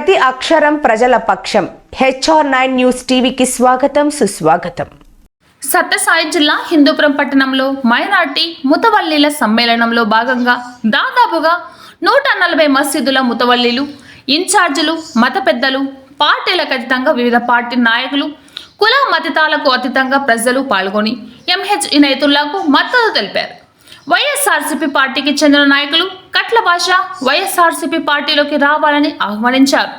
ప్రతి అక్షరం ప్రజల పక్షం. HR9 న్యూస్ టీవీకి స్వాగతం సుస్వాగతం. సత్యసాయి జిల్లా హిందూపురం పట్టణంలో మైనార్టీ ముతవల్లీల సమ్మేళనంలో భాగంగా దాదాపుగా 140 మసీదుల ముతవల్లీలు, ఇన్ఛార్జీలు, మత పెద్దలు, పార్టీలకు అతీతంగా వివిధ పార్టీ నాయకులు, కుల మతాలకు అతీతంగా ప్రజలు పాల్గొని MH ఇనయతుల్లాకు మద్దతు తెలిపారు. వైఎస్ఆర్సీపీ పార్టీకి చెందిన నాయకులు కట్ల భాష వైఎస్ఆర్సీపీ పార్టీలోకి రావాలని ఆహ్వానించారు.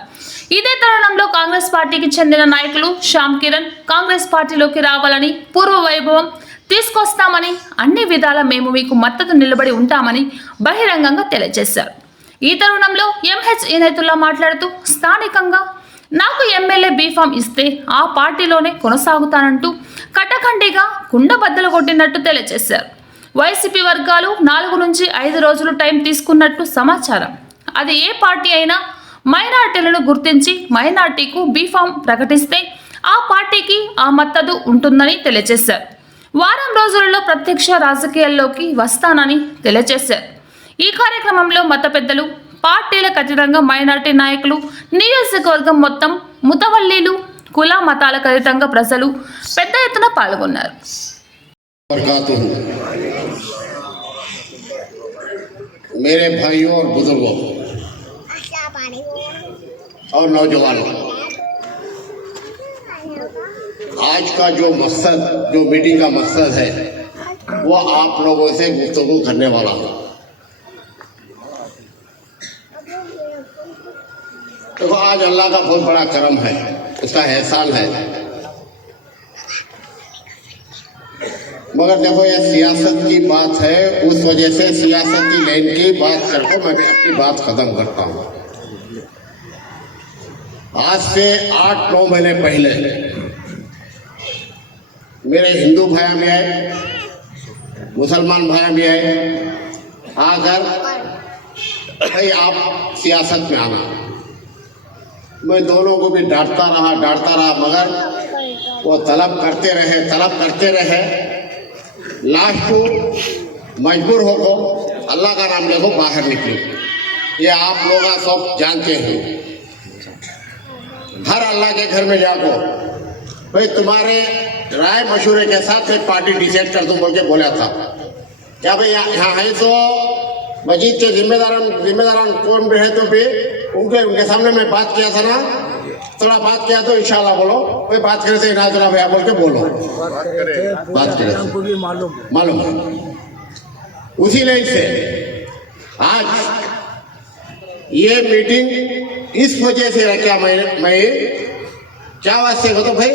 ఇదే తరుణంలో కాంగ్రెస్ పార్టీకి చెందిన నాయకులు శ్యామ్ కిరణ్ కాంగ్రెస్ పార్టీలోకి రావాలని, పూర్వ వైభవం తీసుకొస్తామని, అన్ని విధాల మేము మీకు మద్దతు నిలబడి ఉంటామని బహిరంగంగా తెలియజేశారు. ఈ తరుణంలో MH ఇనయతుల్లా మాట్లాడుతూ స్థానికంగా నాకు ఎమ్మెల్యే బీఫామ్ ఇస్తే ఆ పార్టీలోనే కొనసాగుతానంటూ కటఖండిగా కుండబద్దలు కొట్టినట్టు తెలియజేశారు. వైసీపీ వర్గాలు 4 నుంచి 5 రోజులు టైం తీసుకున్నట్టు సమాచారం. అది ఏ పార్టీ అయినా మైనార్టీలను గుర్తించి మైనార్టీకు బీఫామ్ ప్రకటిస్తే ఆ పార్టీకి ఆ మద్దతు ఉంటుందని తెలియజేశారు. వారం రోజులలో ప్రత్యక్ష రాజకీయాల్లోకి వస్తానని తెలియజేశారు. ఈ కార్యక్రమంలో మత పెద్దలు, పార్టీలకు అతీతంగా మైనార్టీ నాయకులు, నియోజకవర్గం మొత్తం ముతవల్లీలు, కుల మతాలకు అతీతంగా ప్రజలు పెద్ద ఎత్తున పాల్గొన్నారు. मेरे भाइयों और बुजुर्गों और नौजवानों, आज का जो मकसद, जो मीटिंग का मकसद है, वो आप लोगों से गुफ्तगू करने वाला हूँ। देखो, आज अल्लाह का बहुत बड़ा करम है, उसका एहसान है। मगर देखो, ये सियासत की बात है, उस वजह से सियासती लाइन की बात करके मैं भी अपनी बात खत्म करता हूँ। आज से 8-9 महीने पहले मेरे हिंदू भाई भी आए, मुसलमान भाई भी आए, आकर भाई आप सियासत में आना। मैं दोनों को भी डांटता रहा, मगर वो तलब करते रहे। लास्ट को मजबूर होकर अल्लाह का नाम लेकर बाहर निकले। ये आप लोग सब जानते हैं। हर अल्लाह के घर में जाकर भाई तुम्हारे राय मशूरे के साथ एक पार्टी डिसाइड कर दूं बोल के बोला था। क्या भाई यहाँ है तो मस्जिद के जिम्मेदारान कौन भी है, तो भी उनके सामने मैं बात किया था ना, थोड़ा बात किया तो इंशाल्लाह बोलो, कोई बात करे तो इनायतुल्लाह भैया बोल के बोलो, बात करे हमको भी मालूम। उसी लाइन से आज ये मीटिंग इस वजह से रखा मैं क्या वास्ते को, तो भाई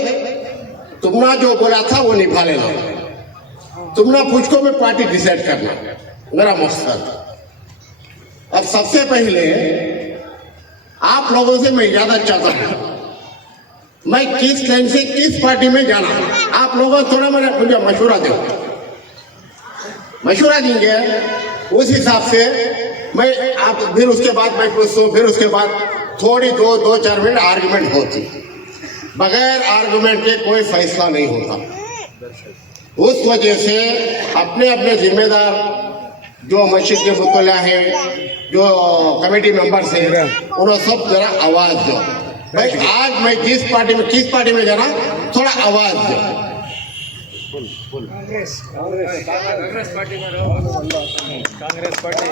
तुमने जो बोला था वो निभा लेना, तुमने मुझको में पार्टी डिसाइड करना मेरा मकसद। अब सबसे पहले आप लोगों से मैं ज्यादा चाहता हूँ, मैं किस लाइन से किस पार्टी में जाना, आप लोगों थोड़ा मुझे मशवरा देंगे, उस हिसाब से मैं आप फिर उसके बाद मैं पूछता हूँ, फिर उसके बाद थोड़ी 2-4 मिनट आर्गुमेंट होती। बगैर आर्गुमेंट के कोई फैसला नहीं होता। उस वजह से अपने जिम्मेदार जो मस्जिद के मुतल्ला है, जो कमेटी मेंबर्स हैं, उन्होंने सब जरा आवाज दो। भाई आज मैं किस पार्टी में जाना, थोड़ा आवाज दो। कांग्रेस पार्टी में रहो, कांग्रेस पार्टी।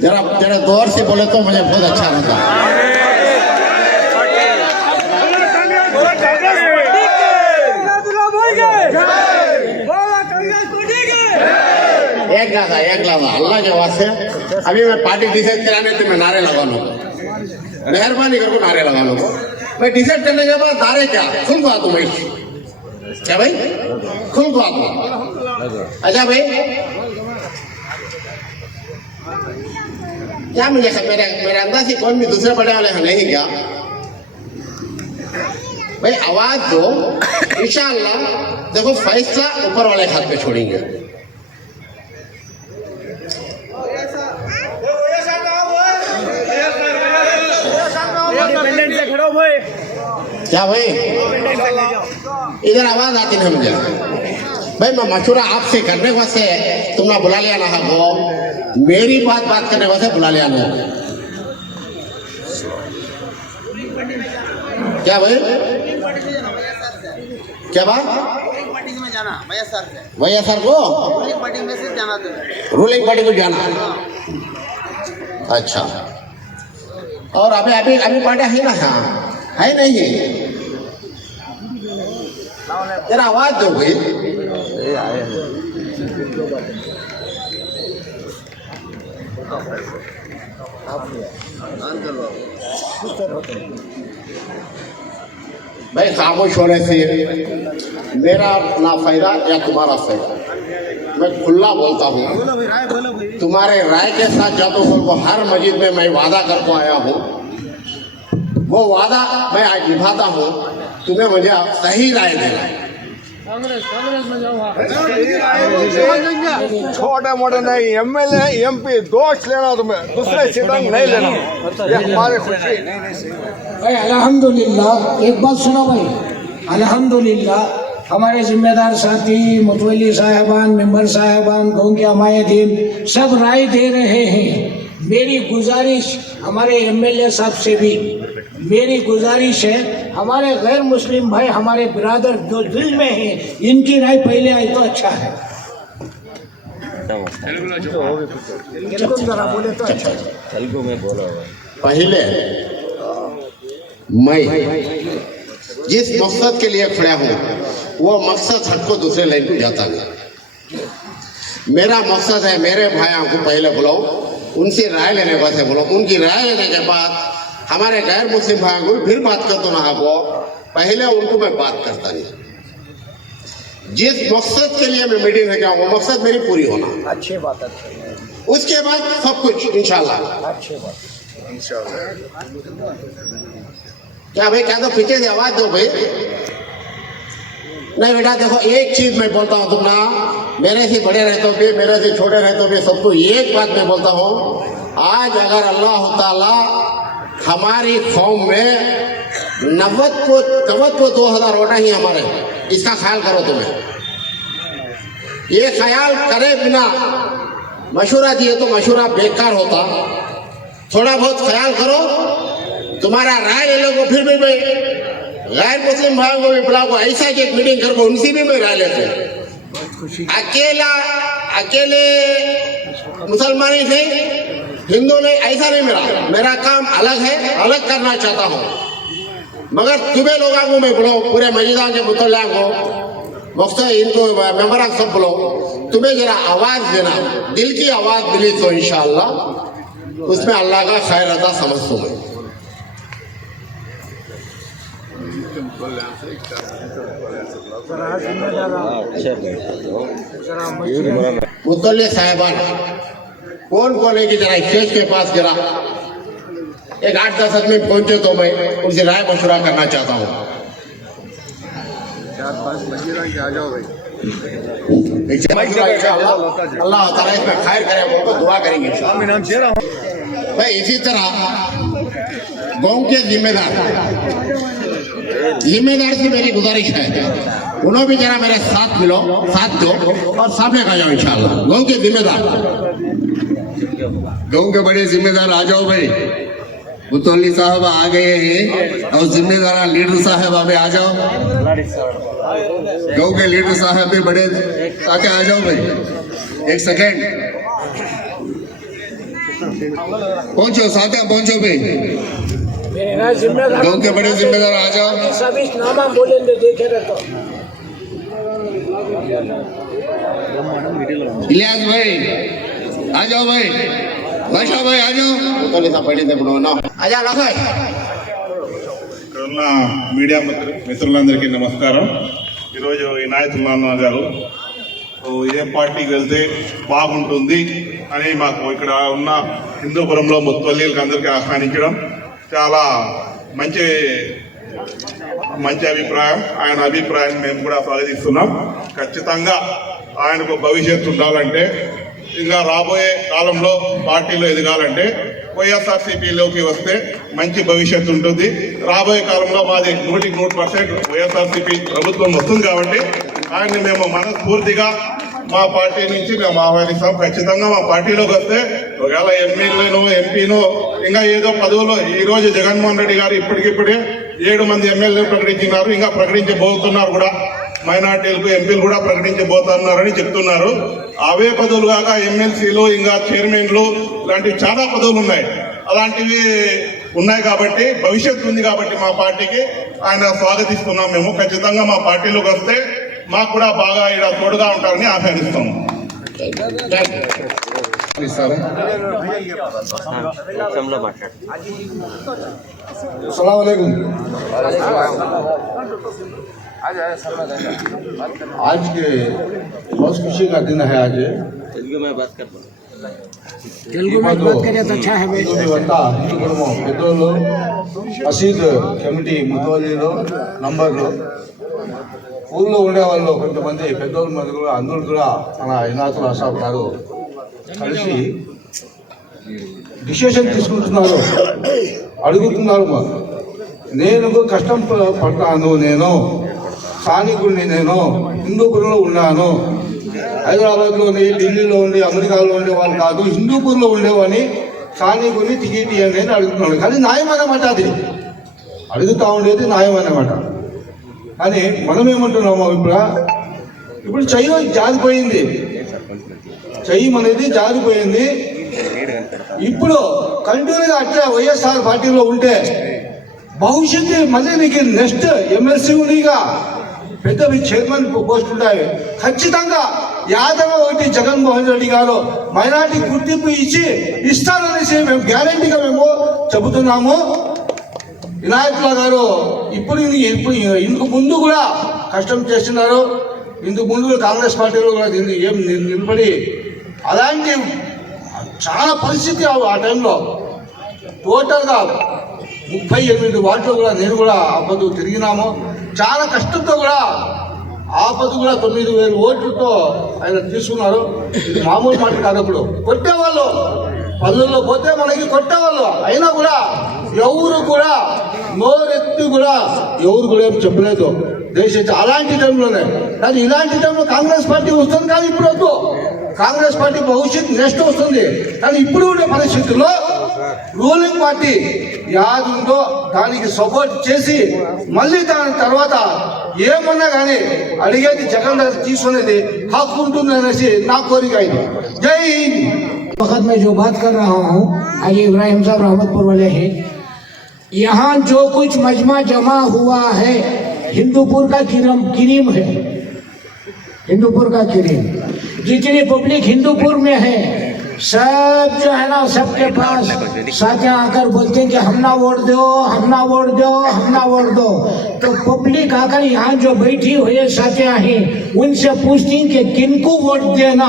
जरा दौर से बोले तो मुझे बहुत अच्छा लगता। एक लादा अल्लाह के वास्ते अभी मैं पार्टी डिसाइड कराने तो मैं नारे लगा लो, मेहरबानी करके नारे लगा लो। मैं डिसाइड करने के बाद नारे क्या खुल को आता, मैं क्या भाई खुल को आता। अच्छा भाई क्या मुझे मेरे अंदाज से कौन भी दूसरे बड़े वाले हैं नहीं क्या भाई, आवाज दो। इंशाअल्लाह देखो फैसला ऊपर वाले हाथ पे छोड़ेंगे। क्या भाई इधर आवाज आती नहीं मुझे। भाई मैं मशूरा आपसे करने वास्ते तुमने बुला लिया ना वो मेरी बात करने वास्ते बुला लिया ना क्या भाई क्या बात पार्टी में जाना वैएसआर से वैएसआर को रूलिंग पार्टी में से जाना तुम्हें रूलिंग पार्टी को जाना अच्छा और अभी अभी अभी पार्टी है ना हाँ है नहीं जरा आवाज दो भाई भाई खामोश होने से मेरा ना फायदा या तुम्हारा फायदा मैं खुला बोलता हूँ तुम्हारे राय के साथ जातो को हर मस्जिद में मैं वादा करके आया हूँ वो वादा मैं आज निभाता हूँ तुम्हें मुझे सही राय देना छोटे मोटे नहीं एमएलए एमपी दोस्त लेना तुम्हें दूसरे सितंग नहीं लेना ये हमारे खुशी भाई अल्हम्दुलिल्लाह एक बात सुनो भाई अल्हम्दुलिल्लाह हमारे जिम्मेदार साथी मुतवल्ली साहबान मेंबर साहबान गाँव के हमायतीन सब राय दे रहे हैं मेरी गुजारिश हमारे एमएलए साहब से भी मेरी गुजारिश है हमारे गैर मुस्लिम भाई हमारे बिरादर जो दिल में हैं इनकी राय पहले आई तो अच्छा है जरा बोले तो अच्छा है पहले मैं जिस मकसद के लिए खड़ा हूँ वो मकसद हटको दूसरे लाइन पे जाता नहीं मेरा मकसद है मेरे भाइयों को पहले बुलाओ उनसे राय लेने के बाद बोलो उनकी राय लेने के बाद हमारे गैर मुस्लिम भाइयों को फिर बात करता ना वो पहले उनको मैं बात करता नहीं जिस मकसद के लिए मैं मीटिंग है वो मकसद मेरी पूरी होना अच्छी बात उसके बाद सब कुछ इंशाल्लाह अच्छी बात क्या भाई क्या तो पीछे से आवाज दो भाई नहीं बेटा देखो एक चीज मैं बोलता हूँ तुम ना मेरे से बड़े रहते भी मेरे से छोटे रहते भी सबको एक बात मैं बोलता हूँ आज अगर अल्लाह ताला हमारी कौम में 90 को 2000 वोट ही हमारे इसका ख्याल करो तुम्हें ये ख्याल करे बिना मशूरा दिए तो मशूरा बेकार होता थोड़ा बहुत ख्याल करो तुम्हारा राय ले लो फिर भी मैं गैर मुस्लिम भाइयों को भी बुलाओ ऐसा की एक मीटिंग करो उनसे भी मैं राय लेते अकेले मुसलमान ही थे हिंदू नहीं ऐसा नहीं मेरा काम अलग है अलग करना चाहता हूँ मगर तुम्हें लोगों को मैं बुलाऊं पूरे मस्जिदा के मुतल्ला को मुख्तलिफ इनको मेंबर सब बुलाओ तुम्हें जरा आवाज देना दिल की आवाज मिली तो इंशाअल्लाह उसमें अल्लाह का खैर अता समझता हूँ मुतल्ले साहबान कौन है कि जरा स्टेज के पास गिरा एक 8-10 आदमी पहुंचे तो मैं उनसे राय मशुरा करना चाहता हूँ 4-5 मजीरा के आ जाओ भाई अल्लाह ताला इसमें खैर करे उनको दुआ करेंगे भाई इसी तरह गांव के जिम्मेदार से मेरी गुजारिश है उन्होंने भी जरा मेरे साथ मिलो साथ दो और सामने आ जाओ इंशाल्लाह गांव के जिम्मेदार गांव के बड़े जिम्मेदार आ जाओ भाई मुतवल्ली साहब आ गए हैं और जिम्मेदार लीडर साहब अभी आ जाओ गांव के लीडर साहब भी बड़े आके आ जाओ भाई एक सेकेंड पहुंचो साथ पहुंचो भाई गांव के बड़े जिम्मेदार आ जाओ सभी नामा बोलेंगे देखे रहते इलियास भाई आ जाओ भाई भाषा भाई आ जाओ आजा लखन కరోనా మీడియా మిత్రులందరికీ నమస్కారం ఈరోజు ఇనాయతుల్లా గారు ఏ పార్టీకి వెళ్తే బాగుంటుంది అని మాకు ఇక్కడ ఉన్న హిందూపురంలో ముత్తవల్లీలకు అందరికీ ఆహ్వానించడం చాలా మంచి అభిప్రాయం ఆయన అభిప్రాయాన్ని మేము కూడా స్వాగతిస్తున్నాం ఖచ్చితంగా ఆయనకు భవిష్యత్తు ఉండాలంటే ఇంకా రాబోయే కాలంలో పార్టీలో ఎదగాలంటే వైఎస్ఆర్సీపీలోకి వస్తే మంచి భవిష్యత్తు ఉంటుంది రాబోయే కాలంలో మాది 100% వైఎస్ఆర్సీపీ ప్రభుత్వం వస్తుంది కాబట్టి ఆయన్ని మేము మనస్ఫూర్తిగా మా పార్టీ నుంచి మేము ఆహ్వానిస్తాం. ఖచ్చితంగా మా పార్టీలోకి వస్తే ఒకవేళ ఎమ్మెల్యేనో ఎంపీనో ఇంకా ఏదో పదవులో, ఈ రోజు జగన్మోహన్ రెడ్డి గారు ఇప్పటికిప్పుడే 7 మంది ఎమ్మెల్యేలు ప్రకటించినారు, ఇంకా ప్రకటించబోతున్నారు కూడా. మైనార్టీలకు ఎంపీలు కూడా ప్రకటించబోతున్నారని చెప్తున్నారు. అవే పదవులు కాక ఎమ్మెల్సీలు, ఇంకా చైర్మన్లు ఇలాంటివి చాలా పదవులు ఉన్నాయి. అలాంటివి ఉన్నాయి కాబట్టి, భవిష్యత్తు ఉంది కాబట్టి మా పార్టీకి ఆయన స్వాగతిస్తున్నాం. మేము ఖచ్చితంగా మా పార్టీలోకి వస్తే మాకు కూడా బాగా ఇక్కడ తోడుగా ఉంటారని ఆహ్వానిస్తాము. अस्सलाम वालेकुम। आज के बहुत खुशी का दिन है। आज तेलुगु में बात करें तो अच्छा है भाई। పెద్దోళ్ళు మసీద్ కమిటీ ముతవల్లీలు నంబర్లు ఊళ్ళో ఉండేవాళ్ళు కొంతమంది పెద్దోళ్ళ మంది కూడా అందరూ కూడా మన ఇనాతుల్ అసాబ్ గారు కలిసి డిసిషన్ తీసుకుంటున్నారు, అడుగుతున్నారు. నేను కష్టం పడతాను, నేను స్థానికుడిని, నేను హిందూపురంలో ఉన్నాను, హైదరాబాద్లో ఉండి, ఢిల్లీలో ఉండి, అమెరికాలో ఉండే వాళ్ళు కాదు, హిందూపూర్లో ఉండేవాడిని, స్థానికుడిని టికెట్ ఇవ్వండి అని అడుగుతున్నాడు. కానీ న్యాయం అన్నమాట, అది అడుగుతా ఉండేది న్యాయం అన్నమాట. కానీ మనం ఏమంటున్నాము, ఇప్పుడు చెయ్యి జారిపోయింది, చెయ్యి అనేది జారిపోయింది. ఇప్పుడు కంటిన్యూగా అట్లా వైఎస్ఆర్ పార్టీలో ఉంటే భవిష్యత్తు మళ్ళీ నీకు నెక్స్ట్ ఎమ్మెల్సీ ఉండిగా పెద్ద చైర్మన్ పోస్ట్ ఉంటాయి. ఖచ్చితంగా యాదవ ఒకటి జగన్మోహన్ రెడ్డి గారు మైనార్టీ గుర్తింపు ఇస్తారనేసి మేము గ్యారంటీగా మేము చెబుతున్నాము. వినాయకుల గారు ఇప్పుడు ఇందుకు ముందు కూడా కష్టం చేస్తున్నారు. ఇందుకు ముందు కాంగ్రెస్ పార్టీలో కూడా ఏం నిలబడి అలాంటి చాలా పరిస్థితి ఆ టైంలో టోటల్గా 38 వార్డులో కూడా నేను కూడా ఆపదు తిరిగినాము. చాలా కష్టంతో కూడా ఆపదు కూడా 9,000 ఓట్లతో ఆయన తీసుకున్నారు. ఇది మామూలు మాట కాదు. అప్పుడు కొట్టేవాళ్ళు, పల్లెల్లో పోతే మనకి కొట్టేవాళ్ళు, అయినా కూడా ఎవరు కూడా నోరెత్తి కూడా ఎవరు కూడా ఏం చెప్పలేదు దేశ. అలాంటి టైంలోనే, కానీ ఇలాంటి టైంలో కాంగ్రెస్ పార్టీ వస్తుంది. కానీ ఇప్పుడు వద్దు, కాంగ్రెస్ పార్టీ భవిష్యత్తు నెక్స్ట్ వస్తుంది. కానీ ఇప్పుడు ఉండే పరిస్థితుల్లో రూలింగ్ పార్టీ యాది ఉందో దానికి సపోర్ట్ చేసి మళ్ళీ దాని తర్వాత ఏమన్నా కానీ అడిగేది జగన్ తీసుకునేది హక్కు ఉంటుంది అనేసి నా కోరిక. ఇది జై హింద్। वक्त में जो बात कर रहा हूँ, आज इब्राहिम साहब रहमतपुर वाले हैं, यहाँ जो कुछ मजमा जमा हुआ है हिंदूपुर का किरीम है, हिंदूपुर का किरीम। जितनी पब्लिक हिंदूपुर में है सब जो है ना, सबके पास साथियां आकर बोलते हैं कि हम ना वोट दो, हम ना वोट दो, हम ना वोट दो। तो पब्लिक आकर यहाँ जो बैठी हुई साथियां हैं उनसे पूछती हैं कि किनको वोट देना।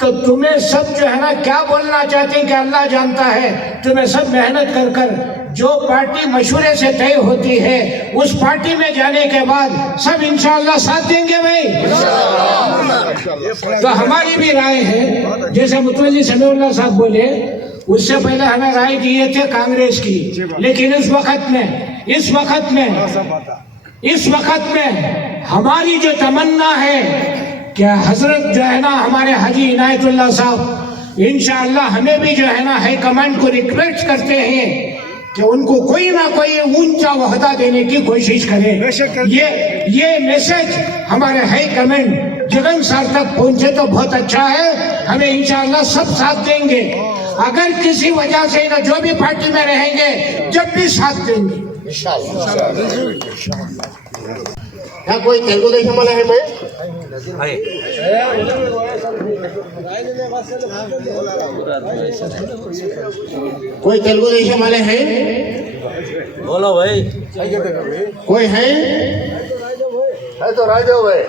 तो तुम्हें सब जो है ना क्या बोलना चाहते हैं कि अल्लाह जानता है। तुम्हें सब मेहनत कर कर जो पार्टी मशवरे से तय होती है उस पार्टी में जाने के बाद सब इंशाअल्लाह साथ देंगे भाई। तो हमारी भी राय है, जैसे मुतवल्ली समीउल्लाह साहब बोले, उससे पहले हमें राय दिए थे कांग्रेस की, लेकिन इस वक्त में हमारी जो तमन्ना है कि हजरत जो है ना हमारे हाजी इनायतुल्लाह साहब इंशाअल्लाह हमें भी जो है ना हाई कमांड को रिक्वेस्ट करते हैं कि उनको कोई ना कोई ऊंचा वहदा देने की कोशिश करें। ये मैसेज हमारे हाई कमांड जगन सर तक पहुंचे तो बहुत अच्छा है। हमें इंशाअल्लाह सब साथ देंगे। अगर किसी वजह से ना जो भी पार्टी में रहेंगे जब भी साथ देंगे क्या कोई तेलुगु देशम वाला है? मैं कोई तेलुगु देशम वाले हैं? बोलो भाई। कोई है तो राजदेव भाई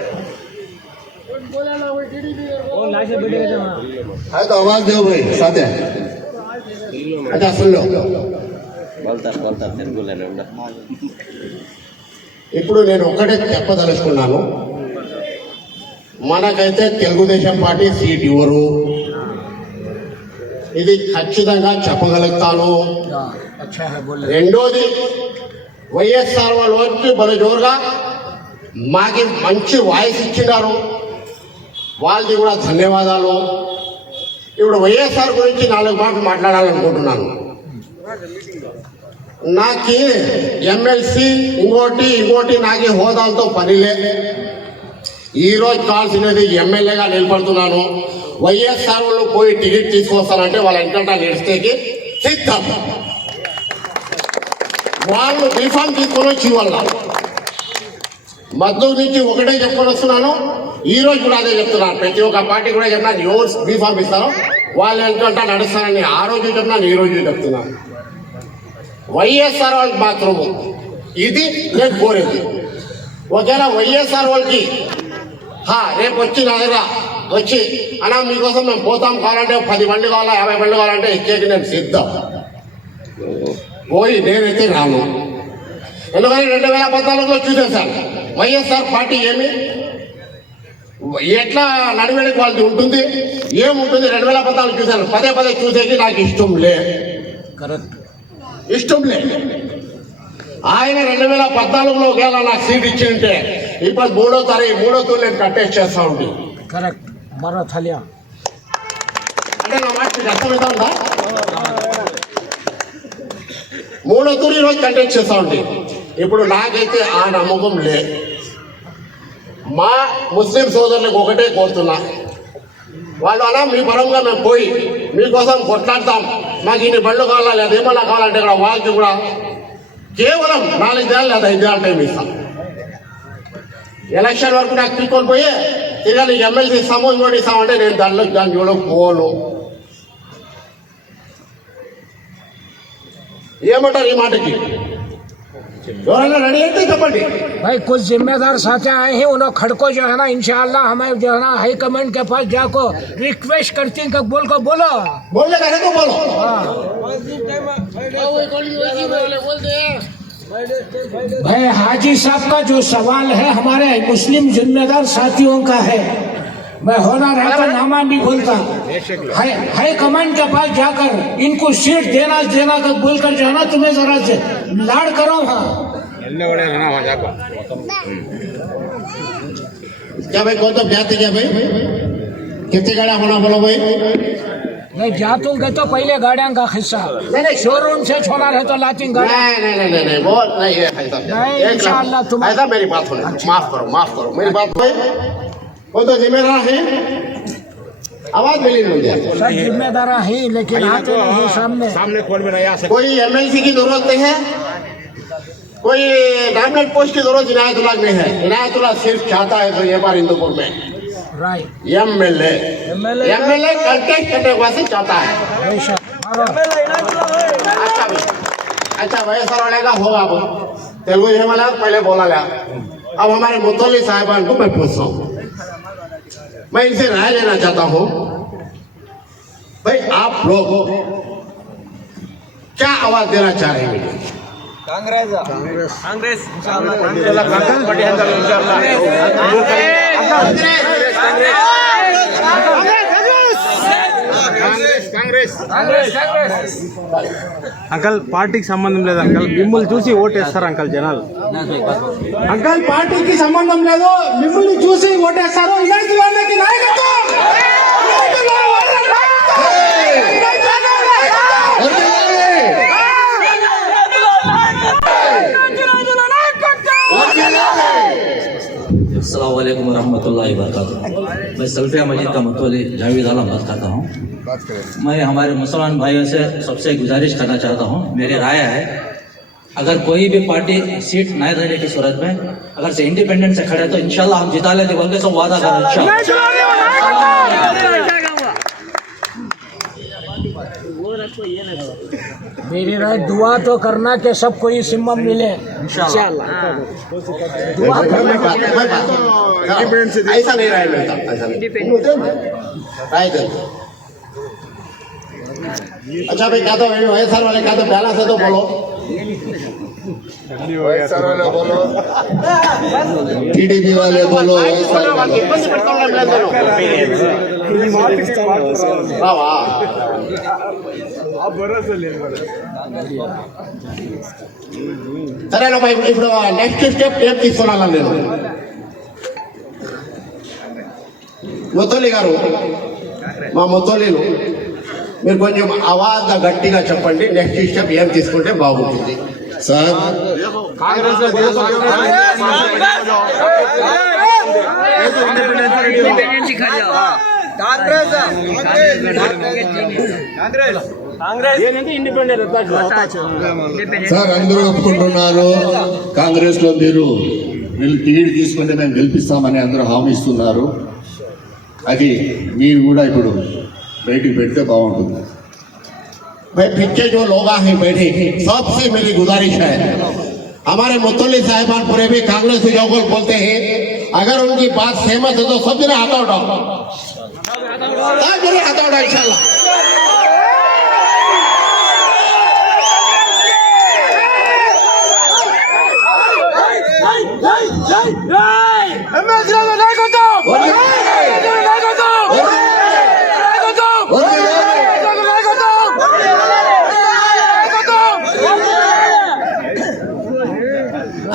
है तो आवाज दो भाई साथ है। अच्छा सुन लो, ఇప్పుడు నేను ఒక్కటే చెప్పదలుచుకున్నాను. మనకైతే తెలుగుదేశం పార్టీ సీట్ ఇవ్వరు, ఇది ఖచ్చితంగా చెప్పగలుగుతాను. రెండోది వైఎస్ఆర్ వాళ్ళు వచ్చి బల జోరుగా మాకి మంచి వాయిస్ ఇచ్చినారు, వాళ్ళది కూడా ధన్యవాదాలు. ఇప్పుడు వైఎస్ఆర్ గురించి 4 మాటలు మాట్లాడాలనుకుంటున్నాను. నాకు ఎమ్మెల్సీ ఇంకోటి నాకు హోదాలతో పనిలే. ఈరోజు కావాల్సినది ఎమ్మెల్యేగా నిలబడుతున్నాను. వైఎస్ఆర్ వాళ్ళు పోయి టికెట్ తీసుకొస్తారంటే వాళ్ళ వెంకట నడిస్తేకి సిద్ధం. వాళ్ళు బీఫామ్ తీసుకొని వచ్చి వల్ల మద్దతు నుంచి ఒకటే చెప్పుకొని వస్తున్నాను. ఈ రోజు కూడా అదే చెప్తున్నాను. ప్రతి ఒక్క పార్టీ కూడా చెప్పినాను, ఎవరు బీఫామ్ ఇస్తారో వాళ్ళు వెంకట నడుస్తానని ఆ రోజు చెప్పినాను, ఈ రోజు చెప్తున్నాను. వైఎస్ఆర్ వాళ్ళకి మాత్రము ఇది నేను కోరేది. ఒకవేళ వైఎస్ఆర్ వాళ్ళకి రేపు వచ్చి నా దగ్గర వచ్చి అన్నా మీకోసం మేము పోతాం, కావాలంటే 10 బండ్లు కావాలా 50 బండ్లు కావాలంటే ఇచ్చేకి నేను సిద్ధం. పోయి నేనైతే రాను. ఎందుకంటే 2014లో చూసేసాను వైఎస్ఆర్ పార్టీ ఎట్లా నడివేడికి వాళ్ళది ఉంటుంది, ఏముంటుంది. 2014 చూశాను. పదే చూసేకి నాకు ఇష్టం లే. ఆయన 2014లో ఒకవేళ నాకు సీట్ ఇచ్చింటే ఇప్పుడు 3వ తూరు నేను కంటెస్ట్ చేస్తా ఉంది. కరెక్ట్. అంటే నా మాట మీకు అర్థమవుతా ఉందా? 3వ తూరు ఈరోజు కంటెస్ట్ చేస్తా ఉంది. ఇప్పుడు నాకైతే ఆ నమ్మకం లే. మా ముస్లిం సోదరులకు ఒకటే కోరుతున్నా, వాళ్ళు అలా మీ పరంగా మేము పోయి మీకోసం కొట్లాడతాం, మాకు ఇన్ని బళ్ళు కావాలా లేదా ఏమన్నా కావాలంటే కూడా వాళ్ళకి కూడా కేవలం 4 ఏళ్ళు లేదా 5 ఏళ్ళ టైం ఇస్తాం. ఎలక్షన్ వరకు నాకు తీసుకొని పోయి ఇక నీకు ఎమ్మెల్సీ ఇస్తాము ఇంకోటి ఇస్తామంటే నేను దాని చూడకు పోను. ఏమంటారు ఈ మాటకి? ఎవరైనా రెడీ అయితే చెప్పండి. भाई कुछ जिम्मेदार साथी आए हैं, उन्होंने खड़को जो है ना इंशाअल्लाह हमें जो है ना हाई कमांड के पास जाको रिक्वेस्ट करती हैं कि बोलो बोलने का है तो बोलो. भाई हाजी साहब का जो सवाल है हमारे मुस्लिम जिम्मेदार साथियों का है. मैं होना रहता नामा भी बोलता, हाई कमांड के पास जाकर इनको सीट देना का बोलकर जो है ना तुम्हें जरा से लाड़ करो. क्या भाई कौन तो जाते क्या भाई कितने गाड़ियां होना बोलो भाई. मैं जातूंगा तो पहले गाड़ियां का हिस्सा शोरूम से छोड़ा रहे तो लाती गाड़ी. नहीं वो नहीं है इंशाअल्लाह. तुम ऐसा मेरी बात सुनो, माफ करो मेरी बात भाई. वो तो जिम्मेदार है, आवाज मिली मुझे. सब जिम्मेदार हैं लेकिन आते नहीं सामने. कोई एमएलसी की जरूरत नहीं है, कोई डायमंड पोस्ट की जरूरत इनायतुल्लाह नहीं है. इनायतुल्लाह सिर्फ चाहता है तो ये बार हिंदुपुर में राइट एमएलए कंटेस्ट करने वास्ते चाहता है. अच्छा वैसा वाले का होगा. अब तेलुगु ये वाला पहले बोला गया. अब हमारे मुतल्ली साहिबान को मैं पूछता हूँ, मैं इनसे राय लेना चाहता हूँ. भाई आप लोग क्या आवाज देना चाह रहे हैं? कांग्रेस అంకల్ పార్టీకి సంబంధం లేదు అంకల్, మిమ్మల్ని చూసి ఓటేస్తారు అంకల్ జనాలు. అంకల్ పార్టీకి సంబంధం లేదు, మిమ్మల్ని చూసి ఓటేస్తారు. ఇలాంటి వాళ్ళకి నాయకత్వం. अस्सलाम वालेकुम रहमतुल्लाहि व बरकातुहू. मैं सल्फिया मस्जिद का मुतवल्ली जावेद आलम बात करता हूँ. मैं हमारे मुसलमान भाइयों से सबसे गुजारिश करना चाहता हूँ, मेरी राय है अगर कोई भी पार्टी सीट नहीं रहने की सूरत में अगर से इंडिपेंडेंट से खड़े तो इंशाल्लाह हम जिता लेते बोल के सब वादा करें इंशाल्लाह. मेरी राय दुआ तो करना कि सबको ये सिम्मम मिले इंशाल्लाह. दुआ करना. ऐसा नहीं राय मिलता, ऐसा नहीं राय दे. अच्छा भाई क्या तो वैएसआर वाले क्या तो बैलेंस है तो बोलो. वैएसआर वाले बोलो, टीडीपी वाले बोलो, సరేనా ఇప్పుడు నెక్స్ట్ స్టెప్ ఏం తీసుకున్నాను నేను. ముతోలి గారు, మా ముతోలీలు మీరు కొంచెం అవాజ్ గట్టిగా చెప్పండి, నెక్స్ట్ స్టెప్ ఏం తీసుకుంటే బాగుంటుంది. సార్ సార్ అందరూ ఒప్పుకుంటున్నారు. కాంగ్రెస్ లో మీరు టికెట్ తీసుకుంటే మేము గెలిపిస్తామని అందరూ హామీ ఇస్తున్నారు. అది మీరు కూడా ఇప్పుడు బయటికి పెడితే బాగుంటుంది. भाई पीछे जो लोग हैं बैठे, सबसे मेरी गुजारिश है, हमारे मुतल्ली साहिबान पूरे भी कांग्रेस को बोलते हैं, अगर उनकी बात सहमत है तो सब जने हाथ उठाओ, सब जने हाथ उठाओ इंशाल्लाह।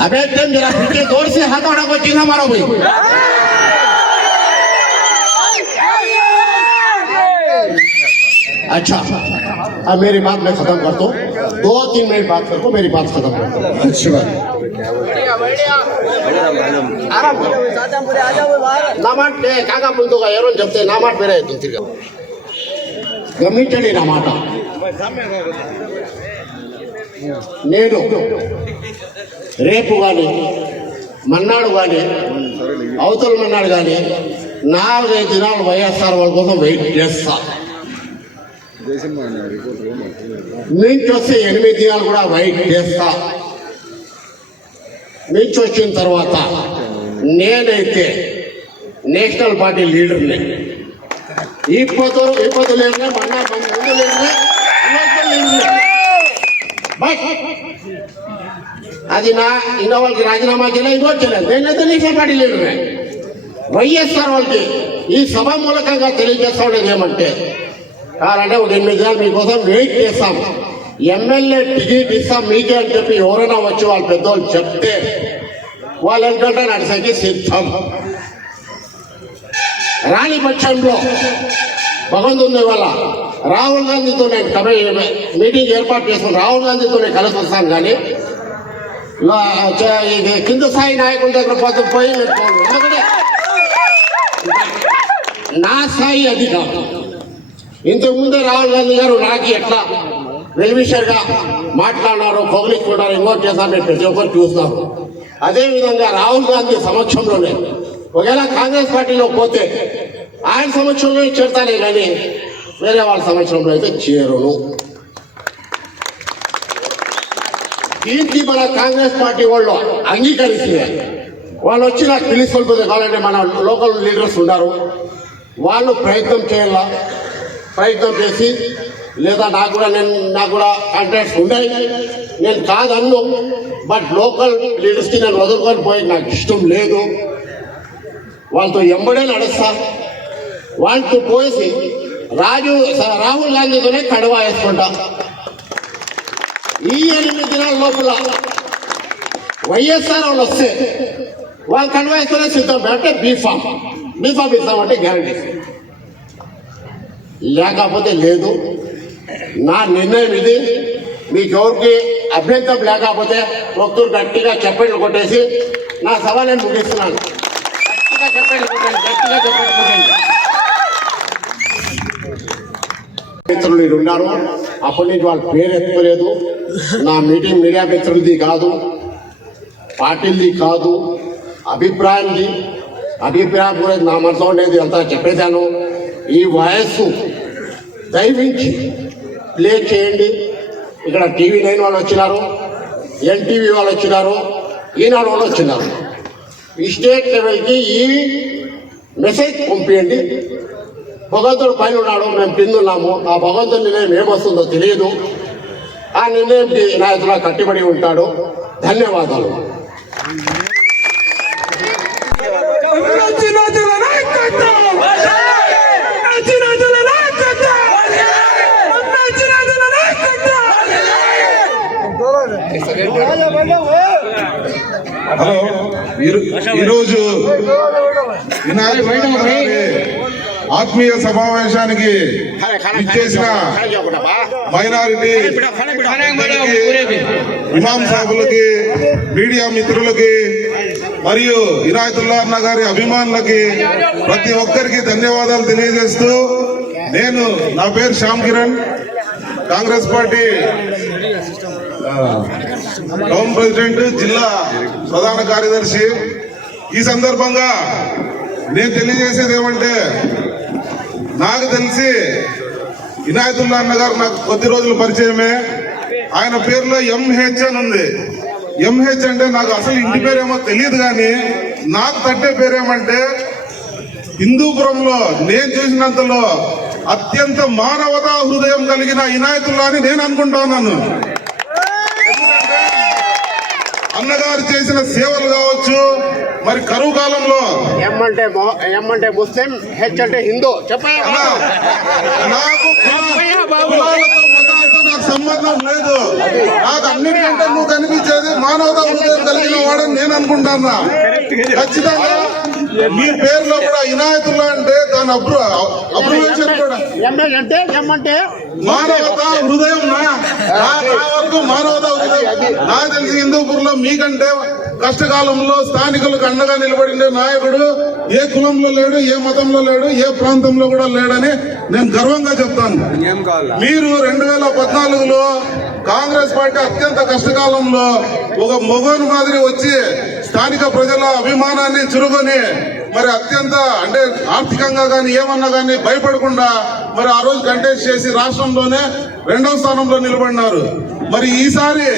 अबे तुम जरा पीछे जोर से हाथ उठा को चिन्ह मारो भाई। अच्छा, अब मेरी बात मैं खत्म करता हूँ, 2-3 मिनट बात करको, मेरी बात खत्म करता हूँ। अच्छी बात. आराम करो, नामाट काका बोलतो का एरोन जब ते नामाट पे रहे तुम गमिटली नामाट నేను రేపు కానీ మన్నాడు కానీ అవతల మన్నాడు కానీ 4-5 దినాలు వైఎస్ఆర్ వాళ్ళ కోసం వెయిట్ చేస్తా. నుంచి వస్తే 8 దినాలు కూడా వెయిట్ చేస్తా. నుంచి వచ్చిన తర్వాత నేనైతే నేషనల్ పార్టీ లీడర్ని. ఇప్పుడు లీడర్నే, మన్నా ముందు లీడర్నే, అది నా ఇన్న వాళ్ళకి రాజీనామా చేయలేదు, ఇంకోటి చేయలేదు. నేనైతే నేషనల్ పార్టీ లీడర్నే. వైఎస్ఆర్ వాళ్ళకి ఈ సభ మూలకంగా తెలియజేస్తా ఉండేది ఏమంటే, కావాలంటే ఒక 8 దినాలు మీకోసం వెయిట్ చేస్తాం, ఎమ్మెల్యే టికెట్ ఇస్తాం మీకే అని చెప్పి ఎవరైనా వచ్చి వాళ్ళ పెద్దవాళ్ళు చెప్తే వాళ్ళు ఏంటంటే నడిసరికి సిద్ధం. రాని పక్షంలో భగవంతుని వల్ల రాహుల్ గాంధీతో నేను మీటింగ్ ఏర్పాటు చేసుకుని రాహుల్ గాంధీతో నేను కలిసి వస్తాను. కానీ కింద స్థాయి నాయకుల దగ్గర పోయి ఎందుకంటే నా స్థాయి అది కాదు. ఇంతకుముందే రాహుల్ గాంధీ గారు నాకు ఎట్లా వెల్విషర్గా మాట్లాడినారు, పొగిలించుకున్నారు, ఇంకోటి చేశారు, నేను ప్రతి ఒక్కరు చూస్తాను. అదేవిధంగా రాహుల్ గాంధీ సమక్షంలోనే ఒకవేళ కాంగ్రెస్ పార్టీలో పోతే ఆయన సమక్షంలో చేరుతానే కానీ వేరే వాళ్ళ సమక్షంలో అయితే చేరును. దీనికి మన కాంగ్రెస్ పార్టీ వాళ్ళు అంగీకరిస్తే వాళ్ళు వచ్చి నాకు పిలుచుకొని కావాలంటే మన లోకల్ లీడర్స్ ఉన్నారు, వాళ్ళు ప్రయత్నం చేయాలా, ప్రయత్నం చేసి లేదా నాకు కూడా కాంట్రాక్ట్స్ ఉన్నాయి, నేను కాదన్ను. బట్ లోకల్ లీడర్స్కి నేను వదులుకొని పోయి నాకు ఇష్టం లేదు, వాళ్ళతో ఎంబడే నడుస్తా. వాళ్ళతో పోసి రాహుల్ గాంధీతోనే కడవ వేసుకుంటా. ఈ 8 దినాల లోపల వైఎస్ఆర్ వాళ్ళు వస్తే వాళ్ళు కడవ వేసుకునే సిద్ధం. అంటే బీఫామ్ ఇస్తామంటే గ్యారంటీ, లేకపోతే లేదు. నా నిర్ణయం ఇది. మీకు ఎవరికి అభ్యంతరం లేకపోతే ఒక్కరు గట్టిగా చెప్పండి కొట్టేసి నా సభ నేను ముగిస్తున్నాను. గట్టిగా చెప్పండి. మిత్రులు ఉన్నారు, అప్పటి నుంచి వాళ్ళ పేరు ఎత్తుకోలేదు. నా మీటింగ్ మీడియా మిత్రులది కాదు, పార్టీలది కాదు, అభిప్రాయం గురించి నా మనసులో ఉండేది అంతా చెప్పేశాను. ఈ వయస్సు దయవించి ప్లే చేయండి. ఇక్కడ TV9 వాళ్ళు వచ్చినారు, NTV వాళ్ళు వచ్చినారు, ఈనాడు వాళ్ళు వచ్చినారు. ఈ స్టేట్ లెవెల్కి ఈ మెసేజ్ పంపించండి. భగవంతుడు పైన ఉన్నాడు, మేము కింద ఉన్నాము. ఆ భగవంతుడి నిర్ణయం ఏమొస్తుందో తెలియదు. ఆ నిర్ణయంకి నాయకులా కట్టుబడి ఉంటాడు. ధన్యవాదాలు. హలో, ఈరోజు వినాయక ఆత్మీయ సమావేశానికి ఇచ్చేసిన మైనారిటీ ఇమాం సాబులకి, మీడియా మిత్రులకి మరియు ఇనాయతుల్లా అన్న గారి అభిమానులకి ప్రతి ఒక్కరికి ధన్యవాదాలు తెలియజేస్తూ, నా పేరు Shyam Kiran, Congress party town president, జిల్లా ప్రధాన కార్యదర్శి. ఈ సందర్భంగా నేను తెలియజేసేది ఏమంటే, నాకు తెలిసి ఇనాయతుల్లా అన్న గారు నాకు కొద్ది రోజుల పరిచయమే. ఆయన పేరులో ఎంహెచ్ అని ఉంది. ఎంహెచ్ అంటే నాకు అసలు ఇంటి పేరేమో తెలియదు, కానీ నాకు తట్టే పేరేమంటే హిందూపురంలో నేను చూసినంతలో అత్యంత మానవతా హృదయం కలిగిన ఇనాయతుల్లా అని నేను అనుకుంటా ఉన్నాను. అన్నగారు చేసిన సేవలు కావచ్చు, మరి కరువు కాలంలో ఎం అంటే ముస్లిం, హెచ్ అంటే హిందూ. చెప్పాలి నాకు కులాలతో మతాలతో నాకు సంబంధం లేదు. నాకు అన్నిటికంటే నువ్వు కనిపించేది మానవతా హృదయం కలిగిన వాడని నేను అనుకుంటానా. ఖచ్చితంగా మీ పేరులో కూడా ఇనాయతుల్లా అంటే దాని అబ్రివేషన్ కూడా అంటే మానవతా హృదయం. నా వరకు మానవతా హృదయం. నాకు తెలిసి హిందూపూర్లో మీకంటే కష్టకాలంలో స్థానికులకు అండగా నిలబడిన నాయకుడు ఏ కులంలో లేడు, ఏ మతంలో లేడు, ఏ ప్రాంతంలో కూడా లేడని నేను గర్వంగా చెప్తాను. మీరు 2014లో కాంగ్రెస్ పార్టీ అత్యంత కష్టకాలంలో ఒక మొగోని మాదిరి వచ్చి స్థానిక ప్రజల అభిమానాన్ని చురుకొని, మరి అత్యంత అంటే ఆర్థికంగా కానీ ఏమన్నా కానీ భయపడకుండా మరి ఆ రోజు కంటెస్ట్ చేసి రాష్ట్రంలోనే 2వ స్థానంలో నిలబడినారు. మరి ఈసారి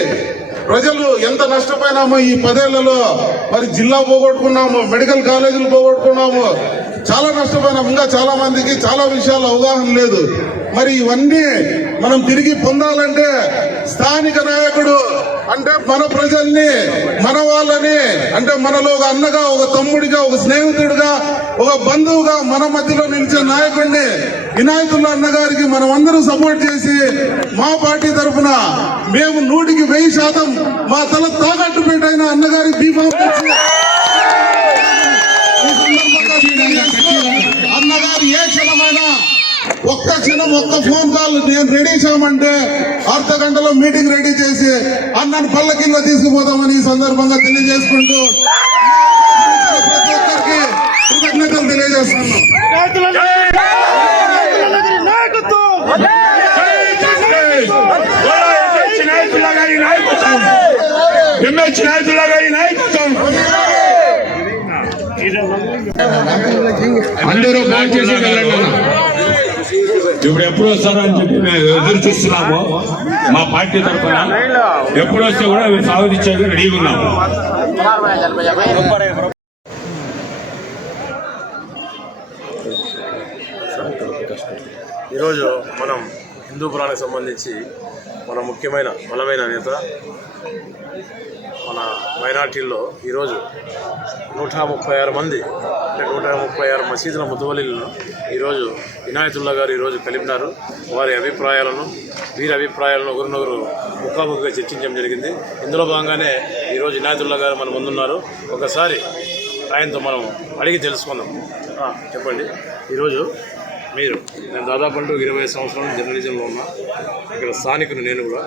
ప్రజలు ఎంత నష్టపోయినామో ఈ 10 ఏళ్లలో. మరి జిల్లా పోగొట్టుకున్నాము, మెడికల్ కాలేజీలు పోగొట్టుకున్నాము, చాలా నష్టపోయినాము. ఇంకా చాలా మందికి చాలా విషయాలు అవగాహన లేదు. మరి ఇవన్నీ మనం తిరిగి పొందాలంటే స్థానిక నాయకుడు అంటే మన ప్రజల్ని, మన వాళ్ళని, అంటే మనలో ఒక అన్నగా, ఒక తమ్ముడిగా, ఒక స్నేహితుడిగా, ఒక బంధువుగా మన మధ్యలో నిలిచే నాయకుడిని ఇనాయతుల్లా అన్నగారికి మనం అందరూ సపోర్ట్ చేసి, మా పార్టీ తరఫున మేము 100% మా తల తాకట్టు పెట్టైన అన్నగారికి బీఫామ్ అన్నగారు ఏ క్షణమైనా ఒక్క క్షణం ఒక్క ఫోన్ కాల్ నేను రెడీ చేయమంటే అర్ధ గంటలో మీటింగ్ రెడీ చేసి అన్నను పల్లకిల్లో తీసుకుపోతామని ఈ సందర్భంగా తెలియజేసుకుంటూ ప్రతి ఒక్కరికి కృతజ్ఞతలు తెలియజేస్తున్నాను. అందరూ ఫోన్ చేసి వెళ్ళండి. ఇప్పుడు ఎప్పుడు వస్తారని చెప్పి మేము ఎదురు చూస్తున్నాము. మా పార్టీ తరఫున ఎప్పుడు వస్తే కూడా మేము స్వాగతించేందుకు రెడీగా ఉన్నాము. ఈరోజు మనం హిందూపురానికి సంబంధించి మన ముఖ్యమైన బలమైన నేత మన మైనార్టీల్లో ఈరోజు 136 మంది అంటే 136 మసీదుల ముతవల్లీలను ఈరోజు ఇనాయతుల్లా గారు ఈరోజు కలిపినారు. వారి అభిప్రాయాలను, వీరి అభిప్రాయాలను ఒకరినొకరు ముఖాముఖిగా చర్చించడం జరిగింది. ఇందులో భాగంగానే ఈరోజు ఇనాయతుల్లా గారు మన ముందున్నారు. ఒకసారి ఆయనతో మనం అడిగి తెలుసుకుందాం. చెప్పండి, ఈరోజు నేను దాదాపు 20 సంవత్సరాలు జర్నలిజంలో ఉన్నా. ఇక్కడ స్థానికులు నేను కూడా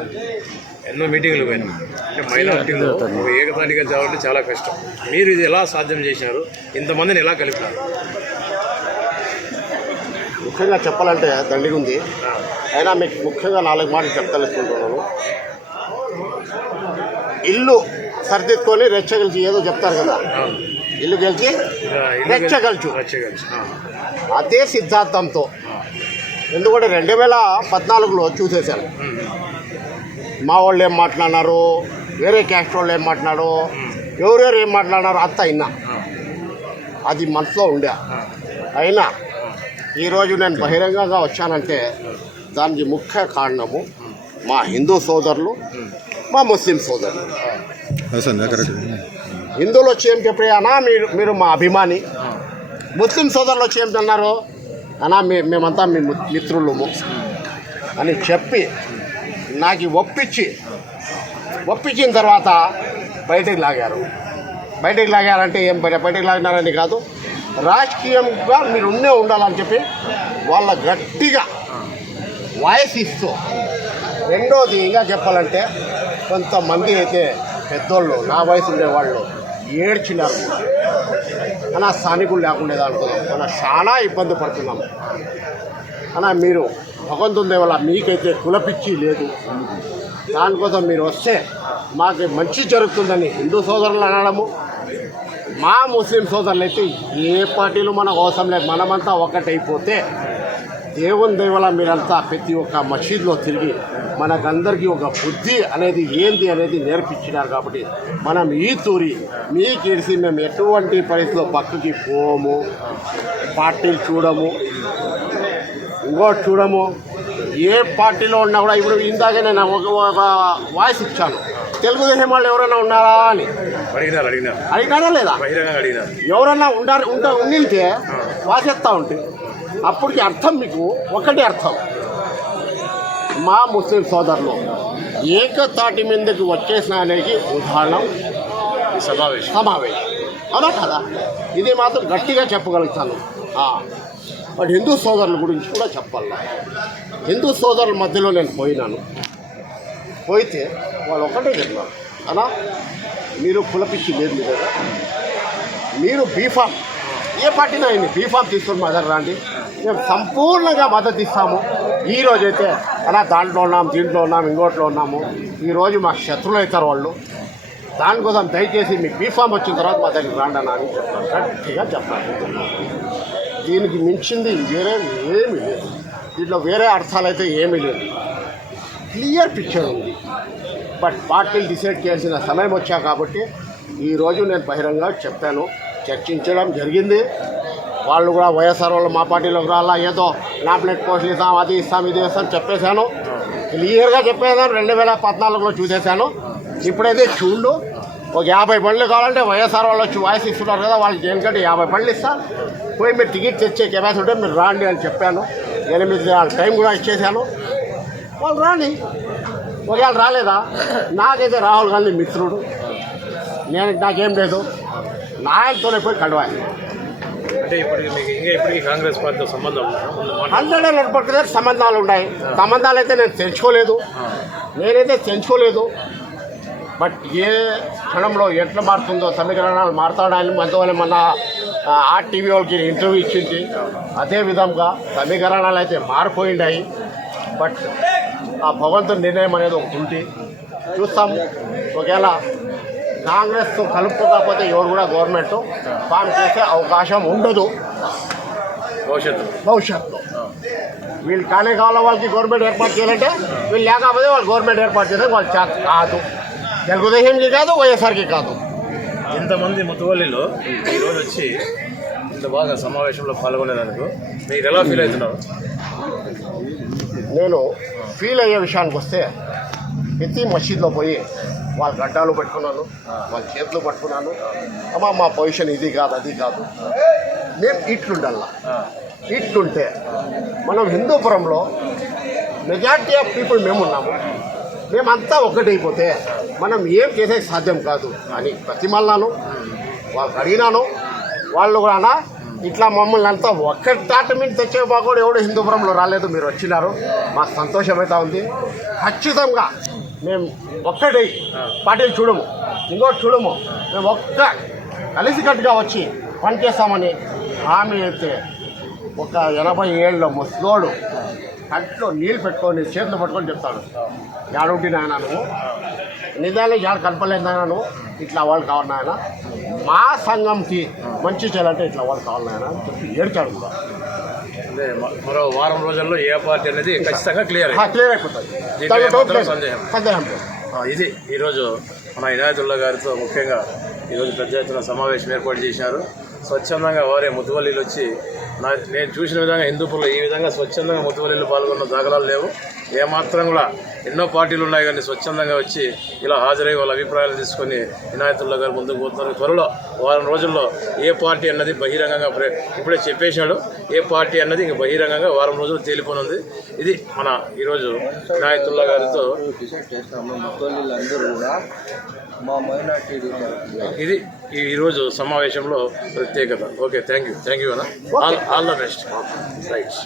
ఎన్నో మీటింగ్లు పోయినా. అంటే మైనారిటీలో ఒక ఏకతాటిగా చేయాలంటే చాలా కష్టం. మీరు ఇది ఎలా సాధ్యం చేశారు? ఇంతమందిని ఎలా కలిపినారు? ముఖ్యంగా చెప్పాలంటే దండిగా ఉంది. అయినా మీకు ముఖ్యంగా 4 మాటలు చెప్తలుసుకుంటున్నాను. ఇల్లు సరిదిద్దుకొని రెచ్చగలిచి ఏదో చెప్తారు కదా, ఇల్లు గెలిచి రెచ్చగలుచు, అదే సిద్ధాంతంతో. ఎందుకంటే 2014లో చూసేశాను. మా వాళ్ళు ఏం మాట్లాడినారు, వేరే క్యాస్ట్ వాళ్ళు ఏం మాట్లాడారు, ఎవరెవరు ఏం మాట్లాడినారు అంతా అయినా అది మనసులో ఉండే. అయినా ఈరోజు నేను బహిరంగంగా వచ్చానంటే దానికి ముఖ్య కారణము మా హిందూ సోదరులు, మా ముస్లిం సోదరులు. హిందువులు వచ్చి ఏం చెప్పారు అన్నా, మీరు మా అభిమాని. ముస్లిం సోదరులు వచ్చి ఏం అన్నారు అన్నా, మేమంతా మీ మిత్రులము అని చెప్పి నాకు ఒప్పించిన తర్వాత బయటికి లాగారు. బయటికి లాగారంటే ఏం బయటికి లాగినారని కాదు, రాజకీయంగా మీరు ఉండాలని చెప్పి వాళ్ళ గట్టిగా వాయిస్ ఇస్తూ, రెండోది ఇంకా చెప్పాలంటే కొంతమంది అయితే పెద్దోళ్ళు నా వయసు ఉండేవాళ్ళు ఏడ్చినారు. అలా స్థానికులు లేకుండా అనుకున్నాం, మనం చాలా ఇబ్బంది పడుతున్నాం. అలా మీరు భగవంతుని దేవల్ల మీకైతే కులపిచ్చి లేదు, దానికోసం మీరు వస్తే మాకు మంచి జరుగుతుందని హిందూ సోదరులు అనడము, మా ముస్లిం సోదరులు అయితే ఏ పార్టీలు మనకు అవసరం లేదు, మనమంతా ఒకటైపోతే దేవుని దేవల మీరంతా ప్రతి ఒక్క మసీద్లో తిరిగి మనకందరికీ ఒక బుద్ధి అనేది ఏంది అనేది నేర్పించినారు. కాబట్టి మనం ఈ తూరి మీకు ఇడిసి మేము ఎటువంటి పరిస్థితిలో పక్కకి పోము, పార్టీలు చూడము, ఇంకోటి చూడము. ఏ పార్టీలో ఉన్నా కూడా ఇప్పుడు ఇందాక నేను ఒక వాయిస్ ఇచ్చాను, తెలుగుదేశం వాళ్ళు ఎవరైనా ఉన్నారా అని అడిగినారా లేదా? ఎవరన్నా ఉండితే వాసేస్తా ఉంటే అప్పటికి అర్థం మీకు ఒకటి అర్థం, మా ముస్లిం సోదరులు ఏకతాటి మీదకి వచ్చేసిన అనేది ఉదాహరణ సమావేశం అవునా కదా? ఇది మాత్రం గట్టిగా చెప్పగలుగుతాను. బట్ హిందూ సోదరుల గురించి కూడా చెప్పాలి. హిందూ సోదరుల మధ్యలో నేను పోయితే వాళ్ళు ఒకటే చెప్పినారు, అలా మీరు కులపిచ్చి లేదు మీ దగ్గర, మీరు బీఫామ్ ఏ పార్టీలో అయింది బీఫామ్ తీసుకొని మా దగ్గర రండి, మేము సంపూర్ణంగా మద్దతు ఇస్తాము. ఈరోజైతే అలా దాంట్లో ఉన్నాము, దీంట్లో ఉన్నాము, ఇంకోట్లో ఉన్నాము, ఈరోజు మా శత్రువులు అవుతారు వాళ్ళు. దానికోసం దయచేసి మీకు బీఫామ్ వచ్చిన తర్వాత మా దగ్గర రండి అని చెప్తాను, గట్టిగా చెప్తాను. దీనికి మించింది వేరే ఏమీ లేదు, దీంట్లో వేరే అర్థాలు అయితే ఏమీ లేదు, క్లియర్ పిక్చర్ ఉంది. బట్ పార్టీలు డిసైడ్ చేయాల్సిన సమయం వచ్చా కాబట్టి ఈరోజు నేను బహిరంగంగా చెప్పాను, చర్చించడం జరిగింది. వాళ్ళు కూడా వైఎస్ఆర్ వాళ్ళు మా పార్టీలోకి రాలా, ఏదో నామినేట్ పోస్టులు ఇస్తాం, అది ఇస్తాం, ఇది ఇస్తాం చెప్పేశాను, క్లియర్గా చెప్పేశాను. 2014లో చూసేశాను. ఇప్పుడైతే చూడు, ఒక 50 బండ్లు కావాలంటే వైఎస్ఆర్ వాళ్ళు వచ్చి వాయిస్ ఇస్తున్నారు కదా, వాళ్ళకి దేనికంటే 50 బండ్లు ఇస్తా, పోయి మీరు టికెట్ తెచ్చే కెపాసిటీ మీరు రాండి అని చెప్పాను. 8 గంటల టైం కూడా ఇచ్చేసాను, వాళ్ళు రాండి. ఒకవేళ రాలేదా, నాకైతే రాహుల్ గాంధీ మిత్రుడు, నాకేం లేదు, నాయనతోనే పోయి కలవాలి. అంటే ఇప్పటికి కాంగ్రెస్ పార్టీతో సంబంధం 100% సంబంధాలు ఉన్నాయి. సంబంధాలు అయితే నేను తెంచుకోలేదు. బట్ ఏ క్షణంలో ఎట్లా మారుతుందో సమీకరణాలు మారుతాడని అందువల్ల మన ఆర్టీవీ వాళ్ళకి ఇంటర్వ్యూ ఇచ్చింది. అదే విధంగా సమీకరణాలు అయితే మారిపోయిండాయి. బట్ ఆ భగవంతుని నిర్ణయం అనేది ఒకటి ఉంటే చూస్తాం. ఒకవేళ కాంగ్రెస్తో కలుపుకోకపోతే ఎవరు కూడా గవర్నమెంట్ ఫామ్ చేసే అవకాశం ఉండదు భవిష్యత్తులో. వీళ్ళు కానే కావాలా వాళ్ళకి గవర్నమెంట్ ఏర్పాటు చేయాలంటే, వీళ్ళు లేకపోతే వాళ్ళు గవర్నమెంట్ ఏర్పాటు చేస్తే వాళ్ళు కాదు, తెలుగుదేశంకి కాదు, వైఎస్ఆర్కి కాదు. ఇంతమంది ముతువల్లిలో ఈరోజు వచ్చి ఇంత బాగా సమావేశంలో పాల్గొనేందుకు మీరు ఎలా ఫీల్ అవుతున్నారు? నేను ఫీల్ అయ్యే విషయానికి వస్తే, ప్రతి మసీద్లో పోయి వాళ్ళ గడ్డాలు పట్టుకున్నాను, వాళ్ళ చేతులు పట్టుకున్నాను, అమ్మా మా పొజిషన్ ఇది కాదు అది కాదు, మేము ఇట్లుంటే మనం హిందూపురంలో మెజారిటీ ఆఫ్ పీపుల్ మేమున్నాము, మేమంతా ఒక్కటైపోతే మనం ఏం చేసే సాధ్యం కాదు అని ప్రతిమల్లాను, వాళ్ళకి అడిగినాను. వాళ్ళు కూడా ఇట్లా మమ్మల్ని అంతా ఒక్కటి తాట మీద తెచ్చే బాగోడు ఎవడు హిందూపురంలో రాలేదు, మీరు వచ్చినారు, మాకు సంతోషమైతే ఉంది. ఖచ్చితంగా మేము ఒక్కటి పార్టీలు చూడము, ఇంకోటి చూడము, మేము కలిసికట్టుగా వచ్చి పనిచేస్తామని హామీ అయితే ఒక 80 ఏళ్ళ ముసలోడు కంట్లో నీళ్ళు పెట్టుకొని చేతులు పట్టుకొని చెప్తాడు, యాడుంటి నాయన నువ్వు నిజాలే యాడ కనపలేదు నాయన, నువ్వు ఇట్లా వాళ్ళు కావాలి నాయన, మా సంఘంకి మంచి చేయాలంటే ఇట్లా వాళ్ళు కావాలి నాయన అని చెప్పి ఏడ్చాడు కూడా. అంటే మరో వారం రోజుల్లో ఏ పార్టీ అనేది ఖచ్చితంగా క్లియర్ అయిపోతుంది, సందేహం. ఇది ఈరోజు మన ఇనాయతుల్లా గారితో ముఖ్యంగా ఈరోజు పెద్ద ఎత్తున సమావేశం ఏర్పాటు చేశారు. స్వచ్ఛందంగా వారే ముతువల్లీలు వచ్చి నేను చూసిన విధంగా హిందూపురంలో ఈ విధంగా స్వచ్ఛందంగా ముతువల్లిలో పాల్గొన్న దాఖలాలు లేవు. ఏమాత్రం కూడా ఎన్నో పార్టీలు ఉన్నాయి కానీ స్వచ్ఛందంగా వచ్చి ఇలా హాజరై వాళ్ళ అభిప్రాయాలు తీసుకొని ఇనాయతుల్లా గారు ముందుకు పోతున్నారు. త్వరలో వారం రోజుల్లో ఏ పార్టీ అన్నది బహిరంగంగా ఇప్పుడే చెప్పేశాడు. ఏ పార్టీ అన్నది ఇంక బహిరంగంగా వారం రోజులు తేలిపోనుంది. ఇది మన ఈరోజు ఇనాయతుల్లా గారితో ఇది ఈరోజు సమావేశంలో ప్రత్యేకత. ఓకే, థ్యాంక్ యూ అన్న. All the best. రైట్.